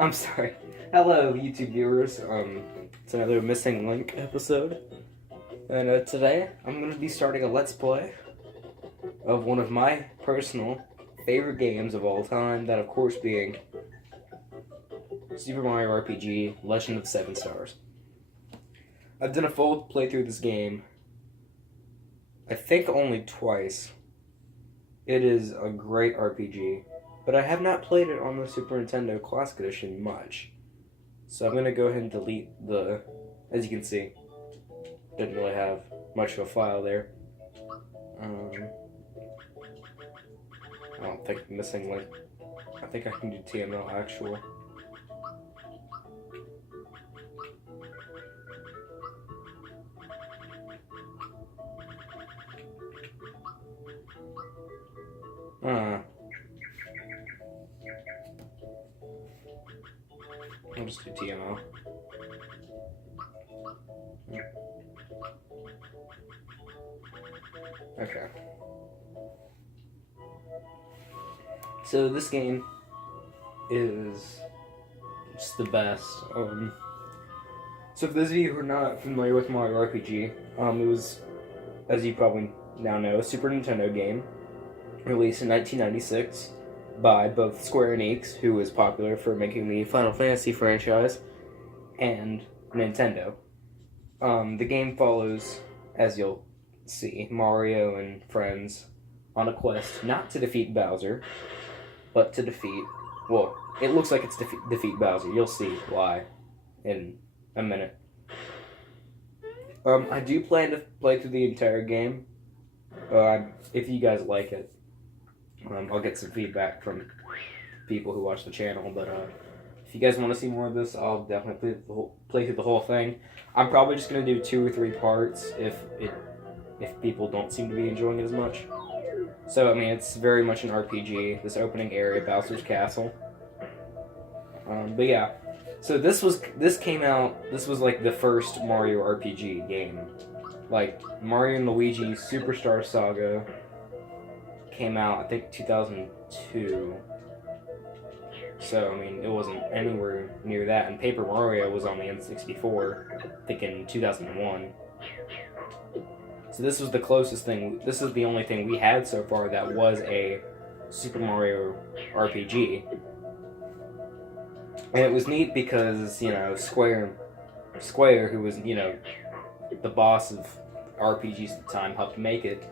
I'm sorry. Hello, YouTube viewers. It's another Missing Link episode. And today, I'm going to be starting a Let's Play of one of my personal favorite games of all time. That, of course, being Super Mario RPG Legend of Seven Stars. I've done a full playthrough of this game, I think only twice. It is a great RPG. But I have not played it on the Super Nintendo Classic Edition much. So I'm going to go ahead and delete as you can see, didn't really have much of a file there. I don't think Missing Link, I think I can do TML actual. I'll just do TMO. Okay. So this game is just the best. So for those of you who are not familiar with Mario RPG, it was, as you probably now know, a Super Nintendo game released in 1996 by both Square Enix, who was popular for making the Final Fantasy franchise, and Nintendo. The game follows, as you'll see, Mario and friends on a quest not to defeat Bowser, but to defeat, well, it looks like it's defeat Bowser. You'll see why in a minute. I do plan to play through the entire game. If you guys like it. I'll get some feedback from people who watch the channel, but if you guys want to see more of this, I'll definitely play through the whole thing. I'm probably just going to do 2 or 3 parts if people don't seem to be enjoying it as much. So, I mean, it's very much an RPG, this opening area, Bowser's Castle. But yeah, so this was like the first Mario RPG game. Like, Mario and Luigi Superstar Saga came out, I think, 2002. So, I mean, it wasn't anywhere near that. And Paper Mario was on the N64, I think in 2001. So this was the closest thing, this is the only thing we had so far that was a Super Mario RPG. And it was neat because, you know, Square, who was, you know, the boss of RPGs at the time, helped make it.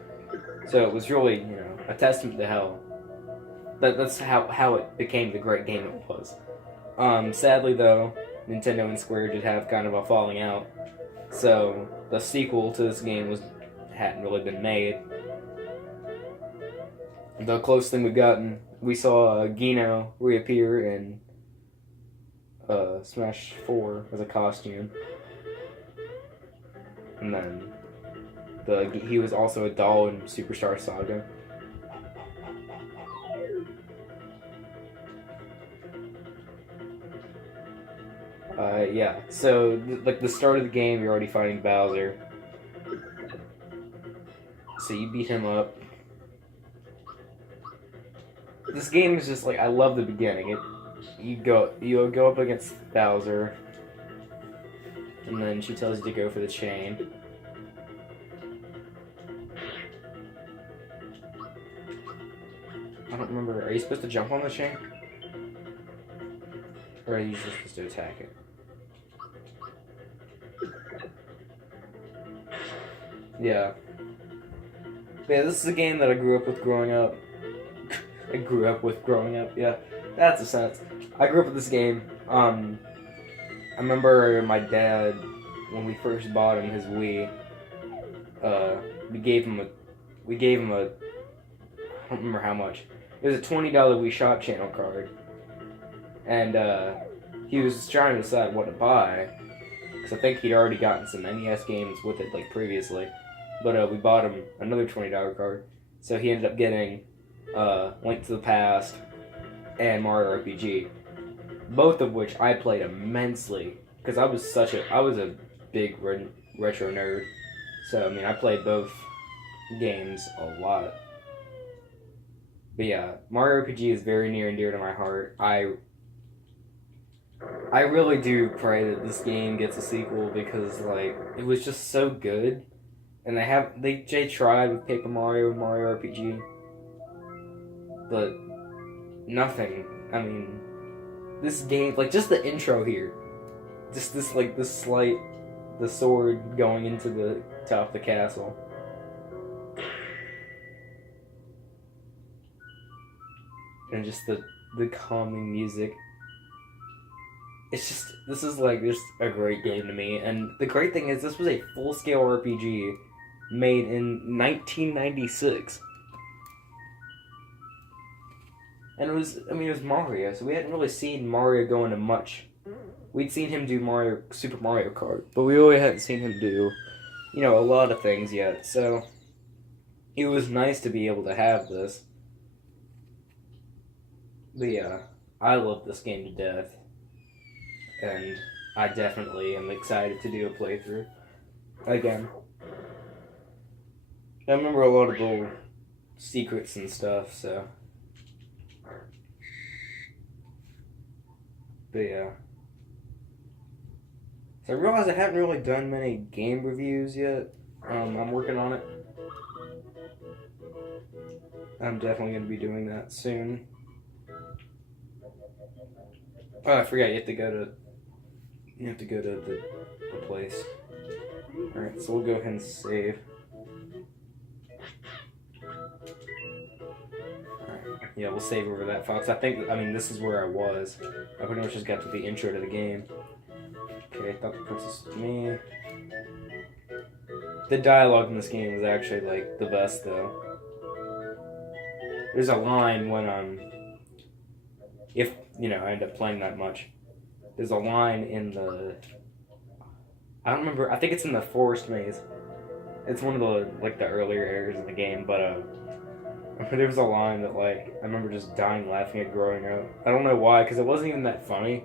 So it was really, you know, a testament to how that's how it became the great game it was. Sadly though, Nintendo and Square did have kind of a falling out, so the sequel to this game hadn't really been made. The closest thing we saw Gino reappear in Smash 4 as a costume, and then he was also a doll in Superstar Saga. Yeah, so, like, the start of the game, you're already fighting Bowser. So you beat him up. This game is just, like, I love the beginning. You go up against Bowser, and then she tells you to go for the chain. I don't remember, are you supposed to jump on the chain? Or are you just supposed to attack it? Yeah. Yeah, this is a game that I grew up with growing up. Yeah. That's a sentence. I grew up with this game. I remember my dad, when we first bought him his Wii, we gave him a, I don't remember how much. It was a $20 Wii Shop Channel card. And, he was trying to decide what to buy, because I think he'd already gotten some NES games with it, like, previously. But, we bought him another $20 card. So he ended up getting, Link to the Past and Mario RPG. Both of which I played immensely, because I was a big retro nerd. So, I mean, I played both games a lot. But yeah, Mario RPG is very near and dear to my heart. I really do pray that this game gets a sequel because like it was just so good, and they tried with Paper Mario and Mario RPG, but nothing. I mean, this game like just the intro here, just this like this slight the sword going into the top of the castle. And just the calming music. It's just this is like just a great game to me. And the great thing is this was a full scale RPG made in 1996. And it was Mario, so we hadn't really seen Mario go into much. We'd seen him do Super Mario Kart, but we really hadn't seen him do, a lot of things yet. So it was nice to be able to have this. But yeah, I love this game to death, and I definitely am excited to do a playthrough again. I remember a lot of the secrets and stuff, so. But yeah. So I realize I haven't really done many game reviews yet. I'm working on it. I'm definitely going to be doing that soon. Oh, I forgot. You have to go to the place. All right, so we'll go ahead and save. Yeah, we'll save over that file. This is where I was. I pretty much just got to the intro to the game. Okay, I thought the princess was me. The dialogue in this game is actually, like, the best, though. There's a line when, if, I end up playing that much. There's a line in I don't remember, I think it's in the forest maze. It's one of the earlier areas of the game, but, there was a line that, like, I remember just dying laughing at growing up. I don't know why, because it wasn't even that funny.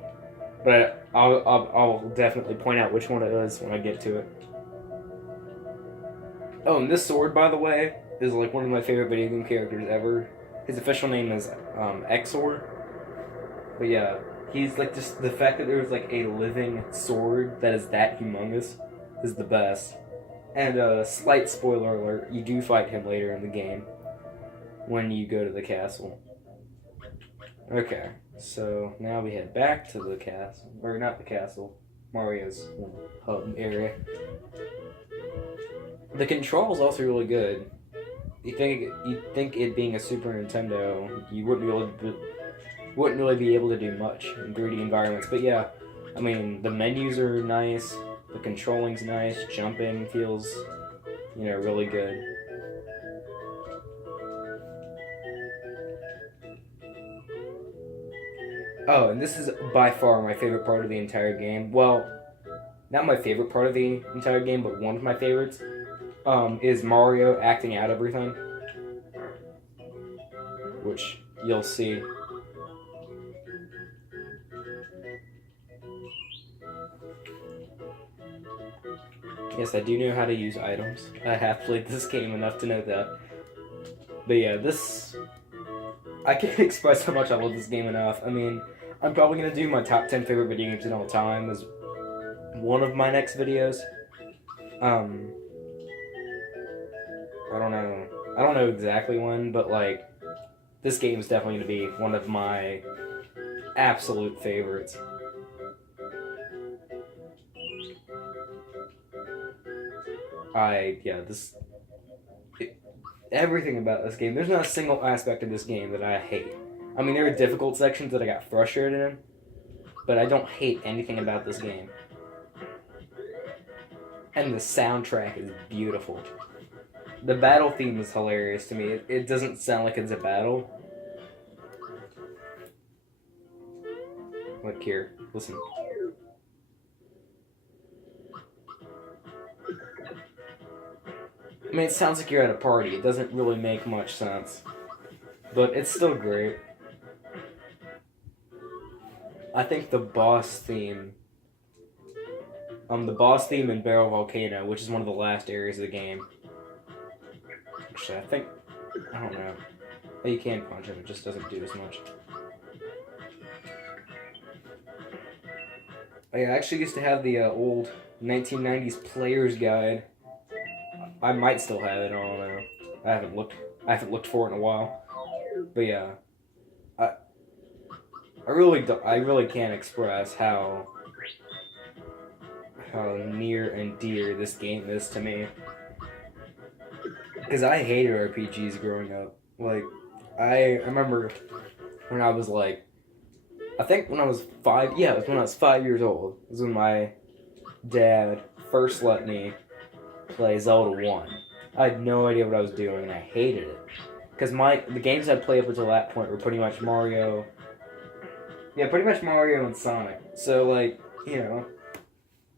But I'll definitely point out which one it is when I get to it. Oh, and this sword, by the way, is, like, one of my favorite video game characters ever. His official name is, Exor. But yeah, he's, like, just the fact that there's, like, a living sword that is that humongous is the best. And, slight spoiler alert, you do fight him later in the game when you go to the castle. Okay, so now we head back to the castle, or not the castle, Mario's hub area. The control's also really good. You think it being a Super Nintendo, you wouldn't really be able to do much in 3D environments, but yeah, I mean the menus are nice, the controlling's nice, jumping feels, really good. Oh, and this is by far my favorite part of the entire game. Well, not my favorite part of the entire game, but one of my favorites, is Mario acting out everything. Which you'll see. Yes, I do know how to use items. I have played this game enough to know that. But yeah, I can't express how much I love this game enough. I mean, I'm probably going to do my top 10 favorite video games in all time as one of my next videos. I don't know exactly when, but, like, this game is definitely going to be one of my absolute favorites. Everything about this game, there's not a single aspect of this game that I hate. I mean, there are difficult sections that I got frustrated in, but I don't hate anything about this game. And the soundtrack is beautiful. The battle theme is hilarious to me. It doesn't sound like it's a battle. Look here, listen. I mean, it sounds like you're at a party. It doesn't really make much sense. But it's still great. I think the boss theme in Barrel Volcano, which is one of the last areas of the game. Actually, I don't know. You can punch him, it just doesn't do as much. I actually used to have the old 1990s player's guide. I might still have it. I don't know. I haven't looked. I haven't looked for it in a while. But yeah, I I really can't express how near and dear this game is to me. Because I hated RPGs growing up. Like, I remember when I was like, I think when I was 5, yeah, it was when I was 5 years old. It was when my dad first let me play Zelda 1. I had no idea what I was doing, and I hated it. Because the games I'd play up until that point were pretty much Mario. Yeah, pretty much Mario and Sonic. So, like, you know,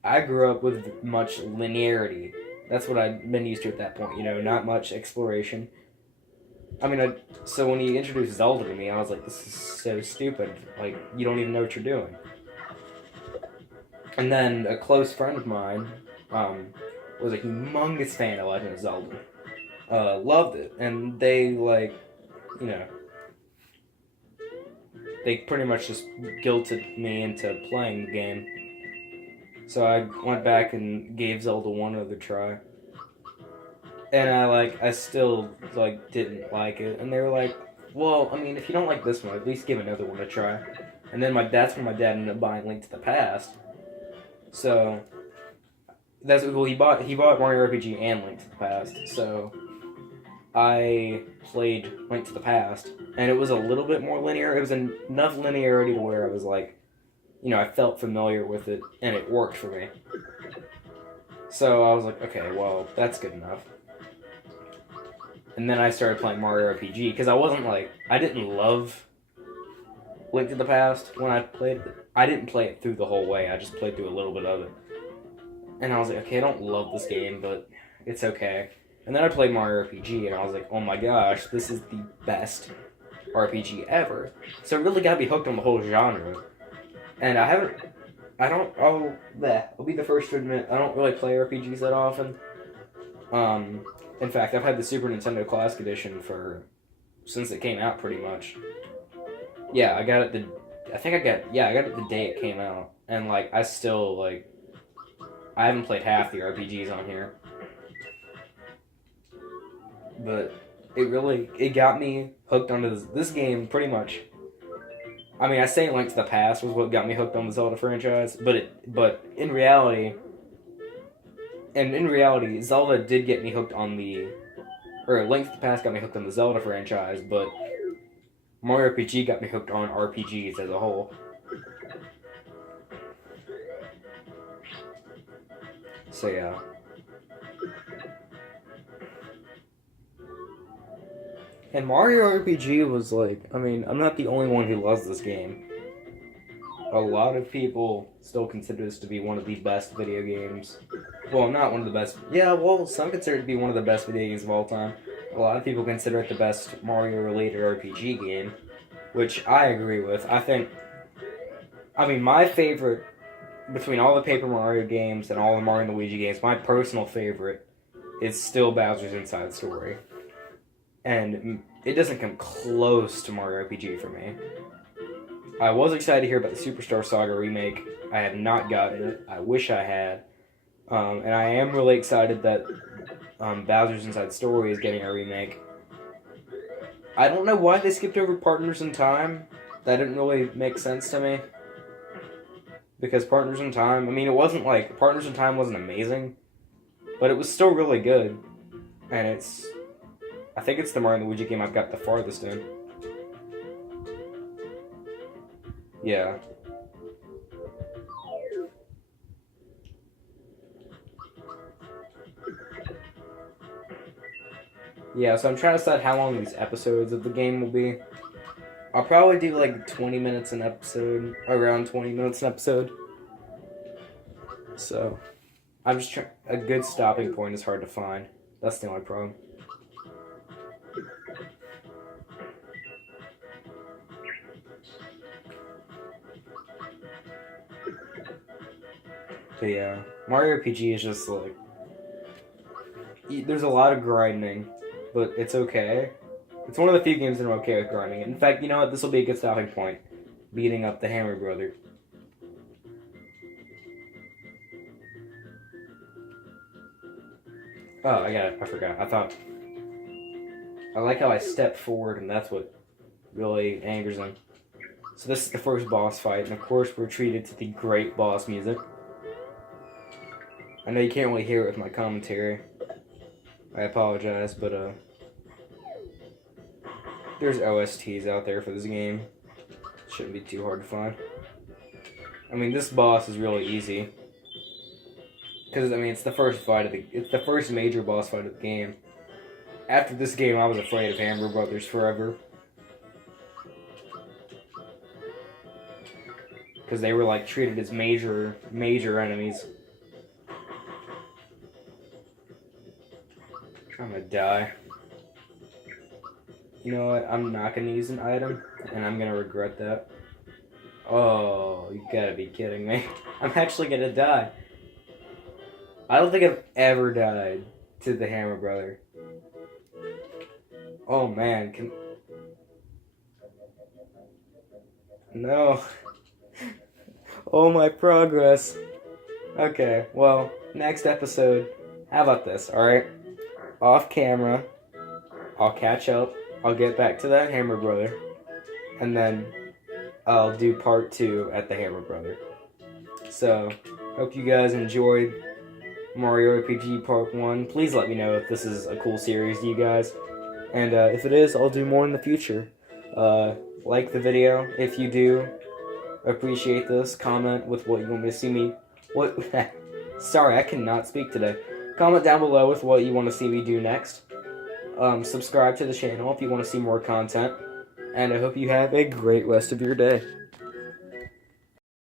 I grew up with much linearity. That's what I'd been used to at that point, you know, not much exploration. I mean, so when he introduced Zelda to me, I was like, this is so stupid. Like, you don't even know what you're doing. And then a close friend of mine was a humongous fan of Legend of Zelda. Loved it. And they, like, you know, they pretty much just guilted me into playing the game. So I went back and gave Zelda 1 another try. And I still, like, didn't like it. And they were like, well, I mean, if you don't like this one, at least give another one a try. And then that's when my dad ended up buying Link to the Past. So, he bought Mario RPG and Link to the Past. So, I played Link to the Past. And it was a little bit more linear. It was enough linearity to where I was like, you know, I felt familiar with it, and it worked for me. So I was like, okay, well, that's good enough. And then I started playing Mario RPG, because I didn't love Link to the Past when I played it. I didn't play it through the whole way, I just played through a little bit of it. And I was like, okay, I don't love this game, but it's okay. And then I played Mario RPG, and I was like, oh my gosh, this is the best RPG ever. So it really got me hooked on the whole genre. And I'll be the first to admit, I don't really play RPGs that often. In fact, I've had the Super Nintendo Classic Edition since it came out, pretty much. Yeah, I got it the day it came out. And, like, I still, like, I haven't played half the RPGs on here. But it got me hooked onto this game, pretty much. I mean, I say Link to the Past was what got me hooked on the Zelda franchise, but in reality, Zelda did get me hooked on Link to the Past got me hooked on the Zelda franchise, but Mario RPG got me hooked on RPGs as a whole. So yeah. And Mario RPG was like, I mean, I'm not the only one who loves this game. A lot of people still consider this to be one of the best video games. Well, not one of the best. Yeah, well, some consider it to be one of the best video games of all time. A lot of people consider it the best Mario-related RPG game, which I agree with. My favorite, between all the Paper Mario games and all the Mario and Luigi games, my personal favorite is still Bowser's Inside Story. And it doesn't come close to Mario RPG for me. I was excited to hear about the Superstar Saga remake. I have not gotten it. I wish I had. And I am really excited that Bowser's Inside Story is getting a remake. I don't know why they skipped over Partners in Time. That didn't really make sense to me. Because Partners in Time, Partners in Time wasn't amazing. But it was still really good. And I think it's the Mario and Luigi game I've got the farthest in. Yeah. Yeah, so I'm trying to decide how long these episodes of the game will be. I'll probably do like 20 minutes an episode, around 20 minutes an episode. So, I'm just trying. A good stopping point is hard to find. That's the only problem. But yeah, Mario RPG is just like, there's a lot of grinding, but it's okay. It's one of the few games that I'm okay with grinding. In fact, you know what? This will be a good stopping point. Beating up the Hammer Brother. Oh, I forgot. I like how I stepped forward, and that's what really angers him. So this is the first boss fight, and of course we're treated to the great boss music. I know you can't really hear it with my commentary. I apologize, but there's OSTs out there for this game. Shouldn't be too hard to find. I mean, this boss is really easy. Because, I mean, it's the first major boss fight of the game. After this game, I was afraid of Hammer Brothers forever. Because they were, like, treated as major enemies. I'm gonna die. You know what? I'm not gonna use an item, and I'm gonna regret that. Oh, you gotta be kidding me. I'm actually gonna die. I don't think I've ever died to the Hammer Brother. Oh man, no. Oh, my progress. Okay, well, next episode, how about this, alright? Off camera, I'll catch up, I'll get back to that Hammer Brother, and then I'll do part 2 at the Hammer Brother. So, hope you guys enjoyed Mario RPG Part 1. Please let me know if this is a cool series to you guys. And if it is, I'll do more in the future. Like the video if you do appreciate this. Comment with what you want me to see me... What? Sorry, I cannot speak today. Comment down below with what you want to see me do next. Subscribe to the channel if you want to see more content. And I hope you have a great rest of your day.